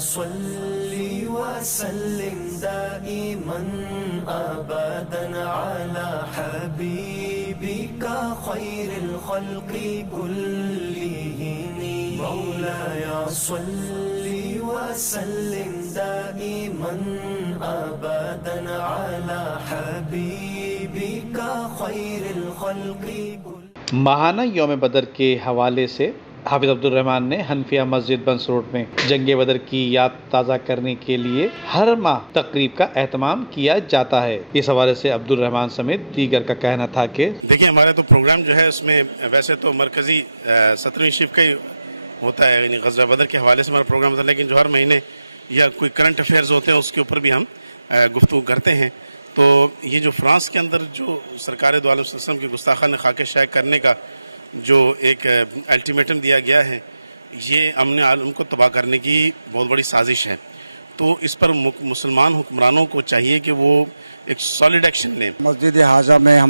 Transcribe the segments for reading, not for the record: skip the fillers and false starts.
सल्ली व सल्लिम दाइमन अबदन अला हबीबिका खैरिल खल्क़ि कुल्लिहिम मौलाया सल्ली व सल्लिम दाइमन अबदन अला हबीबिका खैरिल खल्क़ि कुल्लिहिम। माहाना यौम बदर के हवाले से हाफिज अब्दुल रहमान ने हनफिया मस्जिद बंस रोड में जंगे बदर की याद ताज़ा करने के लिए हर माह तकरीब का एहतमाम किया जाता है। इस हवाले से अब्दुल रहमान समेत दीगर का कहना था कि देखिए, हमारा तो प्रोग्राम जो है उसमें वैसे तो मरकज़ी 17वीं शिफ्ट का ही होता है, यानी ग़ज़वा बदर के हवाले से हमारा प्रोग्राम होता है, लेकिन जो हर महीने या कोई करंट अफेयर्स होते हैं उसके ऊपर भी हम गुफ्तगू करते हैं। तो ये जो फ्रांस के अंदर जो सरकार दो आलम सल्लल्लाहु अलैहि वसल्लम की गुस्ताखाना खाके शाये करने का जो एक अल्टीमेटम दिया गया है, ये अमन आलम को तबाह करने की बहुत बड़ी साजिश है। तो इस पर मुसलमान हुक्मरानों को चाहिए कि वो एक सॉलिड एक्शन लें। मस्जिद हाजा में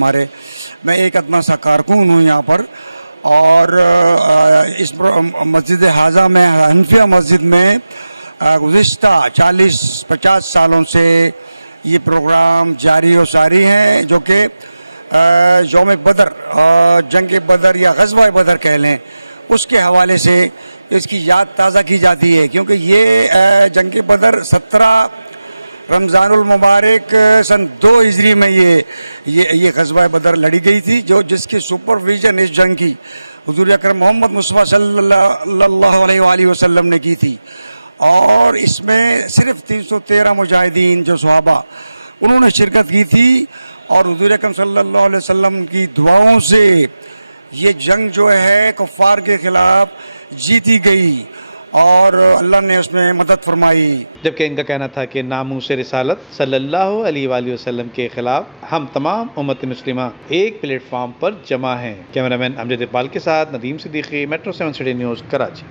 मैं एक अदना सा कारकुन हूँ यहाँ पर, और इस मस्जिद हाजा में हनफिया मस्जिद में गुज़िश्ता 40-50 सालों से ये प्रोग्राम जारी और सारी हैं, जो कि यौम बदर, जंग बदर या ग़ज़वा बदर कह लें, उसके हवाले से इसकी याद ताज़ा की जाती है। क्योंकि ये जंग बदर 17 रमज़ानुल मुबारक सन 2 हिजरी में ये ग़ज़वा बदर लड़ी गई थी, जिसकी सुपरविज़न इस जंग की हुज़ूर अकरम मोहम्मद मुस्तफ़ा सल्लल्लाहु अलैहि वसल्लम ने की थी। और इसमें सिर्फ 313 मुजाहिदीन जो सहाबा उन्होंने शिरकत की थी, और हुज़ूर अकरम सल्लल्लाहु अलैहि वसल्लम की दुआओं से ये जंग जो है कुफ़ार के ख़िलाफ़ जीती गई और अल्लाह ने उसमें मदद फरमाई। जबकि इनका कहना था कि नामूस रिसालत सल्लल्लाहु अलैहि वसल्लम के खिलाफ हम तमाम उम्मत मुस्लिमा एक प्लेटफॉर्म पर जमा हैं। कैमरामैन अमजद इकबाल के साथ Nadeem Siddiqui, metro 7 city news, Karachi.